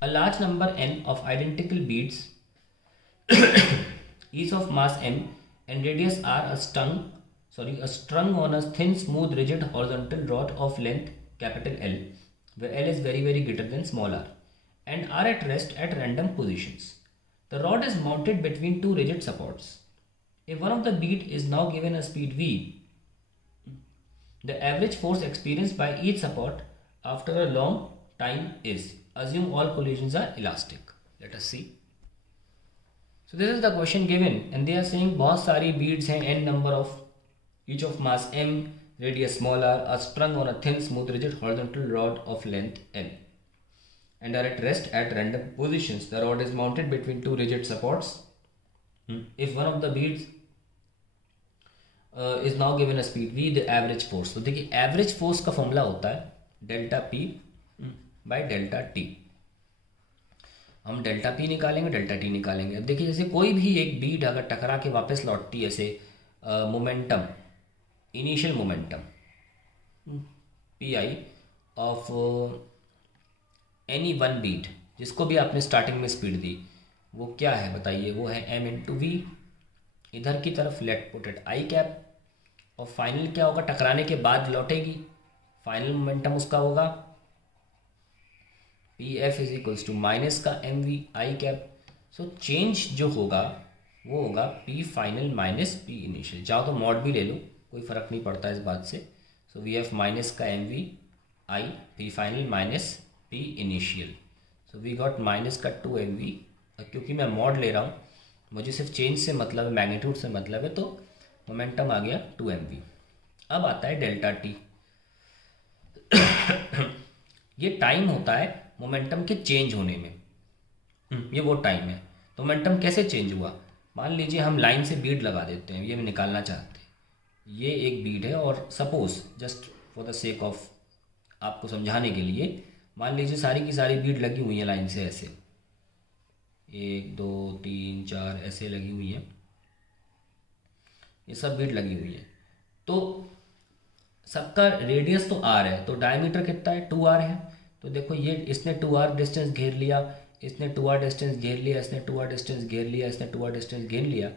A large number n of identical beads, each of mass m and radius r, are strung on a thin, smooth, rigid horizontal rod of length capital L, where L is very, very greater than small r, and are at rest at random positions. The rod is mounted between two rigid supports. If one of the bead is now given a speed v, the average force experienced by each support after a long time is. Assume all collisions are elastic. Let us see. So this is the question given, and they are saying बहुत सारी beads हैं, n number of, each of mass m, radius small r, are strung on a thin, smooth, rigid horizontal rod of length L, and are at rest at random positions. The rod is mounted between two rigid supports. If one of the beads is now given a speed v, the average force. तो देखिए average force का formula होता है delta p by delta t. हम delta p निकालेंगे, delta t निकालेंगे. अब देखिए जैसे कोई भी एक बीड अगर टकरा के वापस लौटती है, ऐसे momentum, initial momentum pi of any one Beed, जिसको भी आपने स्टार्टिंग में स्पीड दी, वो क्या है बताइए? वो है m इंटू वी. इधर की तरफ late put it I cap, और फाइनल क्या होगा? टकराने के बाद लौटेगी, फाइनल मोमेंटम उसका होगा P F is equals to minus का M V I cap. So change जो होगा वो होगा P final minus P initial. चाहो तो मॉड भी ले लो, कोई फ़र्क नहीं पड़ता इस बात से. सो वी एफ माइनस का M V I P final minus P initial. So we got minus का 2 एम वी. क्योंकि मैं मॉड ले रहा हूँ, मुझे सिर्फ चेंज से मतलब है, मैग्नीट्यूड से मतलब है, तो मोमेंटम आ गया 2 एम वी. अब आता है डेल्टा टी. ये टाइम होता है मोमेंटम के चेंज होने में. ये वो टाइम है. तो मोमेंटम कैसे चेंज हुआ? मान लीजिए हम लाइन से बीड लगा देते हैं, ये मैं निकालना चाहते हैं. ये एक बीड है, और suppose just for the sake of आपको समझाने के लिए, मान लीजिए सारी की सारी बीड लगी हुई है लाइन से, ऐसे 1 2 3 4 ऐसे लगी हुई है. ये सब बीड लगी हुई है. तो सबका रेडियस तो आर है, तो डायमीटर कितना है? 2r है. तो देखो ये इसने 2r डिस्टेंस घेर लिया, इसने 2r डिस्टेंस घेर लिया, इसने 2r डिस्टेंस घेर लिया, इसने 2r डिस्टेंस घेर लिया.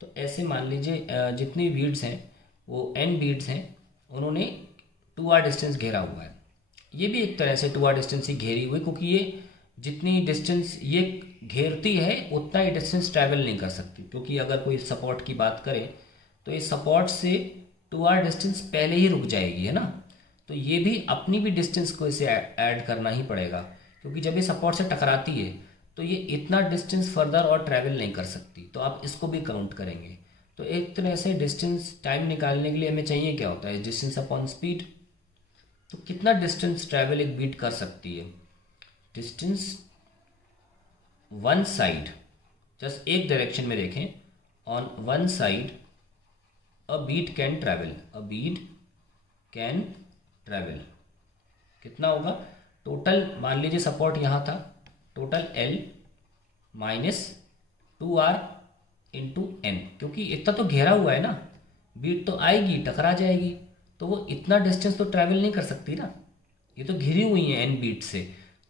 तो ऐसे मान लीजिए जितनी बीड्स हैं वो n बीड्स हैं, उन्होंने 2r डिस्टेंस घेरा हुआ है. ये भी एक तरह से 2r डिस्टेंस ही घेरी हुई, क्योंकि ये जितनी डिस्टेंस ये घेरती है उतना ही डिस्टेंस ट्रैवल नहीं कर सकती. क्योंकि अगर कोई सपोर्ट की बात करें तो इस सपोर्ट से 2r डिस्टेंस पहले ही रुक जाएगी, है ना. तो ये भी अपनी भी डिस्टेंस को इसे ऐड करना ही पड़ेगा, क्योंकि जब ये सपोर्ट से टकराती है तो ये इतना डिस्टेंस फर्दर और ट्रैवल नहीं कर सकती. तो आप इसको भी काउंट करेंगे. तो एक तरह से डिस्टेंस टाइम निकालने के लिए हमें चाहिए क्या होता है? Distance upon speed. तो कितना डिस्टेंस ट्रैवल एक बीट कर सकती है? डिस्टेंस वन साइड, जस्ट एक डायरेक्शन में देखें, on one side a beat can travel. A beat can travel कितना होगा? टोटल मान लीजिए सपोर्ट यहाँ था, total L minus 2r into N. क्योंकि इतना तो घेरा हुआ है ना, बीट तो आएगी, टकरा जाएगी, तो वो इतना डिस्टेंस तो ट्रैवल नहीं कर सकती ना. ये तो घिरी हुई है n बीट से,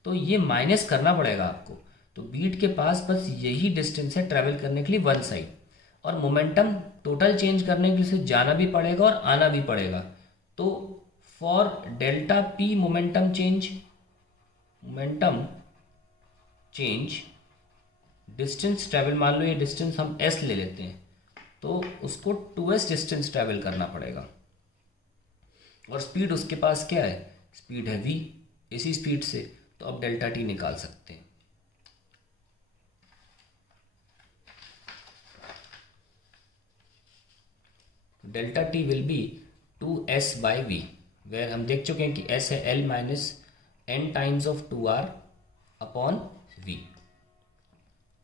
तो ये माइनस करना पड़ेगा आपको. तो बीट के पास बस यही डिस्टेंस है ट्रैवल करने के लिए वन साइड, और मोमेंटम टोटल चेंज करने के लिए जाना भी पड़ेगा और आना भी पड़ेगा. तो for delta P momentum change distance travel, मान लो ये डिस्टेंस हम s ले लेते हैं, तो उसको 2s डिस्टेंस ट्रैवल करना पड़ेगा. और स्पीड उसके पास क्या है? स्पीड है v. इसी स्पीड से तो अब डेल्टा टी निकाल सकते हैं. Delta T will be 2s by V, where हम देख चुके हैं कि s है l minus n times of 2r upon v.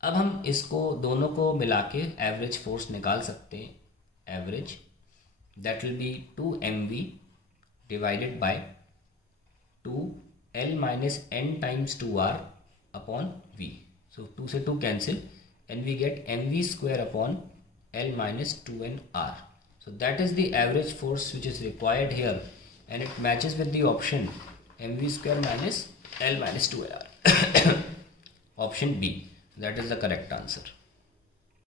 अब हम इसको दोनों को मिला के एवरेज फोर्स निकाल सकते हैं. Average that will be 2mv divided by 2l minus n times 2r upon v. So 2 से 2 cancel, and we get mv square upon l minus 2nr. So that is the average force which is required here, and it matches with the option mv square minus L minus 2r. Option B, that is the correct answer.